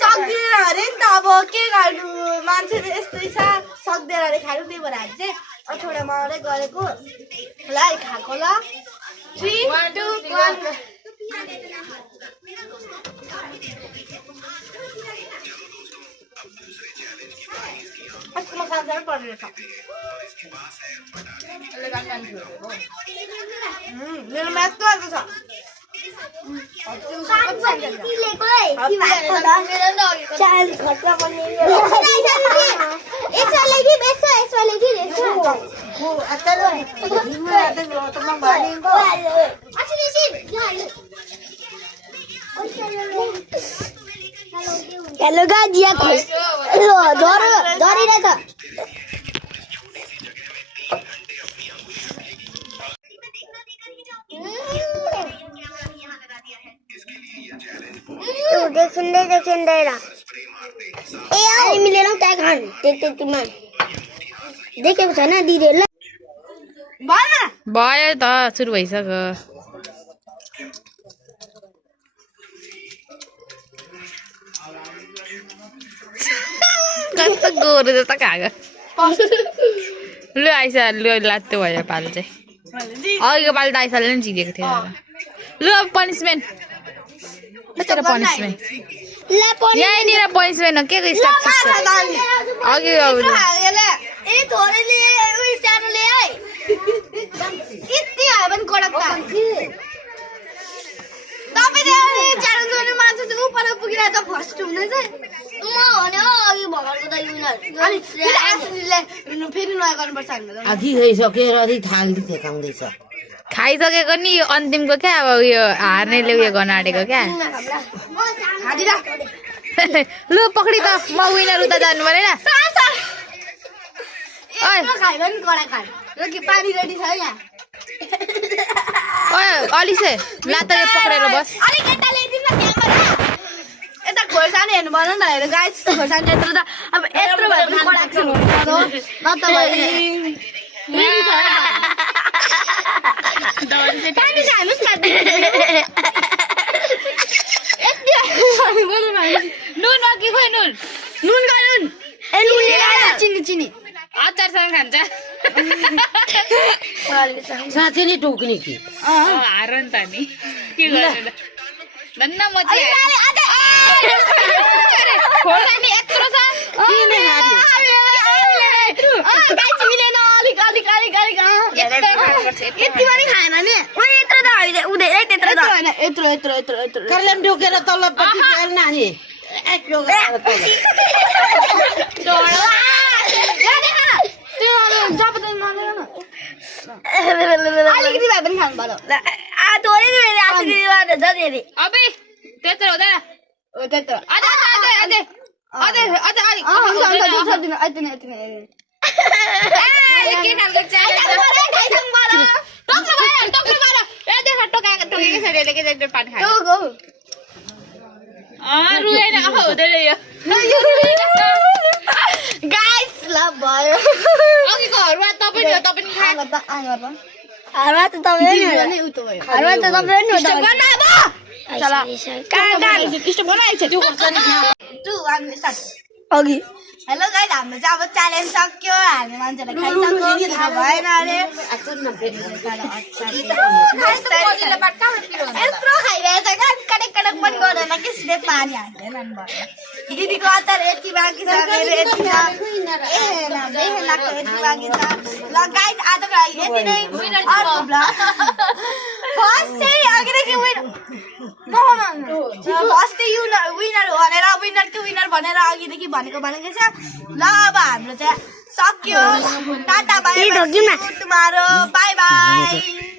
सक्दैन अरे नि त अब के गर्नु मान्छेले यस्तै छ सक्दैन अरे खानु त्यही भएर हामी चाहिँ अठौडा माउरै गरेको ल खाएको ल 3 2 1 अस्मा खाजा पर्ने छ मेरो म्याथ क्लास छ हेलो गाजिया खोज डरिरहेछ देखिँदै र ए आइ मिलेर त्यहाँ खान त्यतिमा देखेको छैन दिदीहरुलाई भयो त सुरु भइसक्यो कस्तो गोरु जस्तो खाएको लु आइस लु लात्ते भयो पालो चाहिँ अघिको पालो त आइसाले नि जितेको थियो लु अब पनिसमेन्ट तेरो पनिसमेन्ट यहीँनिर पनिसमेन्ट हो के को स्टाफ अघि ए थोरैले उयो सानोले है यति हायो भने कडक तपाईले च्यालेन्ज गर्ने मान्छे चाहिँ उपर पुगिरहेछ फर्स्ट हुने चाहिँ म हो नि अघि भगवानको त विनर अनि फेरि आफूले फेरि नयाँ गर्नुपर्छ हामीले अघि गइसकेर अलि थाल्दै देखाउँदैछ खाइसकेको नि यो अन्तिमको क्या अब उयो हार्नेले उयो गर्न आँटेको क्या लु पक्री त म विनर उता जानु परेन खायो नि कडा खान र के पानी रेडी छ यहाँ ओए अलिसे ला त यो पक्रेर बस अलिक यता ल्याइदिनु न क्यामेरा यता खोर्सानी हेर्नु पर्दैन नि त हेर गाइस खोर्सानी त्यत्रो त अब यत्रो भए पनि कडा एक्सन हुन्छ न त पानी खानुस् न नुन अघि खोइ नुन नुन नुन ए नुन चिनी चिनी अचारसँग खान्छ साँच्चै नै टोक्ने कि हार नि त नि के गर्नु धन्न म चाहिँ खोर्सानी यत्रो छ यति पनि खाएन नि यत्रो त हामीले उधैरै त्यत्रो त होइन यत्रो यत्रो यत्रो यत्रो करले ढोकेर तल्लोपट्टि फेर्न नि एक अलिकति भए पनि खानु पर्यो अबे त्यत्रो हुँदैन त्यत्रो अघि हेलो गाइस हाम्रो चाहिँ अब च्यालेन्ज सक्यो हामी मान्छेलाई खाइसक्यो थाहा भएन अरे यत्रो खाइरहेछ क्या कडक कडक पनि गर्दैन कि सिधै पानी हाल्दैन नि भयो दिदीको अचार यति बाँकी छ मेरो यति छ बेहेलाको यति बाँकी छ ल गाइस आजको लागि यति नै अर्को ब्लग फर्स्ट चाहिँ अघिदेखि फर्स्ट चाहिँ विनर भनेर विनर भनेर अघिदेखि भनेको छ ल अब हाम्रो चाहिँ सक्यो tata bye by tomorrow by by